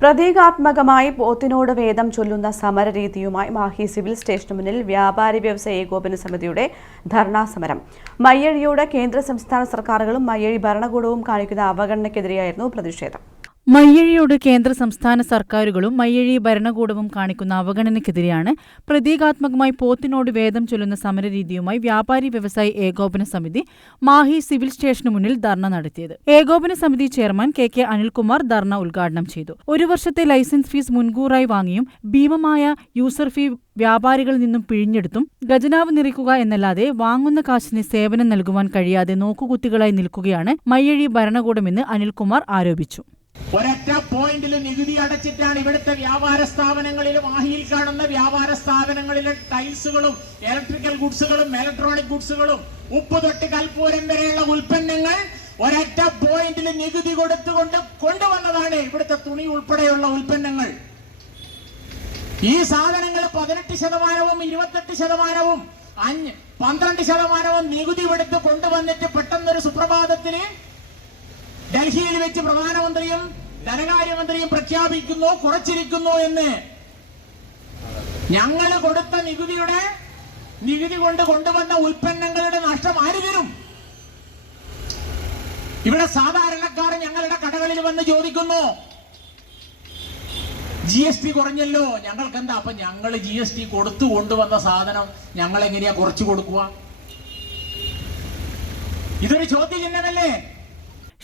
പ്രതീകാത്മകമായി പോത്തിനോട് വേദം ചൊല്ലുന്ന സമരരീതിയുമായി മാഹി സിവിൽ സ്റ്റേഷന് മുന്നിൽ വ്യാപാരി വ്യവസായ ഏകോപന സമിതിയുടെ ധർണാ സമരം. മയ്യഴിയോട് കേന്ദ്ര സംസ്ഥാന സർക്കാരുകളും മയ്യഴി ഭരണകൂടവും കാണിക്കുന്ന അവഗണനയ്ക്കെതിരെയായിരുന്നു പ്രതിഷേധം. മയ്യഴിയോട് കേന്ദ്ര സംസ്ഥാന സർക്കാരുകളും മയ്യഴി ഭരണകൂടവും കാണിക്കുന്ന അവഗണനയ്ക്കെതിരെയാണ് പ്രതീകാത്മകമായി പോത്തിനോട് വേദം ചൊല്ലുന്ന സമരരീതിയുമായി വ്യാപാരി വ്യവസായി ഏകോപന സമിതി മാഹി സിവിൽ സ്റ്റേഷന് മുന്നിൽ ധർണ നടത്തിയത്. ഏകോപന സമിതി chairman K K Anilkumar dharna ഉദ്ഘാടനം ചെയ്തു. ഒരു വർഷത്തെ ലൈസൻസ് ഫീസ് മുൻകൂറായി വാങ്ങിയും ഭീമമായ യൂസർ ഫീ വ്യാപാരികളിൽ നിന്നും പിഴിഞ്ഞെടുത്തും ഖജനാവ് നിറയ്ക്കുക എന്നല്ലാതെ വാങ്ങുന്ന കാശിന് സേവനം നൽകുവാൻ കഴിയാതെ നോക്കുകുത്തികളായി നിൽക്കുകയാണ് മയ്യഴി ഭരണകൂടമെന്ന് അനിൽകുമാർ ആരോപിച്ചു. ഒരൊറ്റ പോയിന്റിൽ നികുതി അടച്ചിട്ടാണ് ഇവിടുത്തെ വ്യാപാര സ്ഥാപനങ്ങളിലും ആഹിയിൽ കാണുന്ന വ്യാപാര സ്ഥാപനങ്ങളിലെ ടൈൽസുകളും ഇലക്ട്രിക്കൽ ഗുഡ്സുകളും ഇലക്ട്രോണിക് ഗുഡ്സുകളും ഉപ്പ് തൊട്ട് കൽപ്പൂരം വരെയുള്ള ഉൽപ്പന്നങ്ങൾ ഒരൊറ്റ പോയിന്റിൽ നികുതി കൊടുത്തുകൊണ്ട് കൊണ്ടുവന്നതാണ് ഇവിടുത്തെ തുണി ഉൾപ്പെടെയുള്ള ഉൽപ്പന്നങ്ങൾ. ഈ സാധനങ്ങൾ പതിനെട്ട് ശതമാനവും ഇരുപത്തെട്ട് ശതമാനവും അഞ്ച് പന്ത്രണ്ട് ശതമാനവും നികുതി എടുത്ത് കൊണ്ടുവന്നിട്ട് പെട്ടെന്നൊരു സുപ്രഭാതത്തിൽ ഡൽഹിയിൽ വെച്ച് പ്രധാനമന്ത്രിയും ധനകാര്യമന്ത്രിയും പ്രഖ്യാപിക്കുന്നു കുറച്ചിരിക്കുന്നു എന്ന്. ഞങ്ങൾ കൊടുത്ത നികുതിയുടെ നികുതി കൊണ്ട് കൊണ്ടുവന്ന ഉൽപ്പന്നങ്ങളുടെ നഷ്ടം ആര് തരും? ഇവിടെ സാധാരണക്കാർ ഞങ്ങളുടെ കടകളിൽ വന്ന് ചോദിക്കുന്നു ജി എസ് ടി കുറഞ്ഞല്ലോ ഞങ്ങൾക്ക് എന്താ അപ്പൊ ഞങ്ങൾ ജി എസ് ടി കൊടുത്തു കൊണ്ടുവന്ന സാധനം ഞങ്ങൾ എങ്ങനെയാ കുറച്ചു കൊടുക്കുക ഇതൊരു ചോദ്യചിഹ്നമല്ലേ?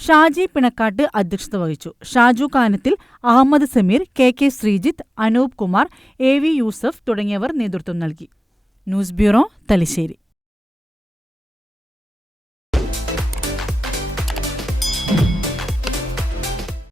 ഷാജി പിണക്കാട്ട് അധ്യക്ഷത വഹിച്ചു. Shaju Kanathil Ahammed Sameer K K Sreejith Anoop Kumar A V Yusuf തുടങ്ങിയവർ നേതൃത്വം നൽകി. News bureau Thalassery.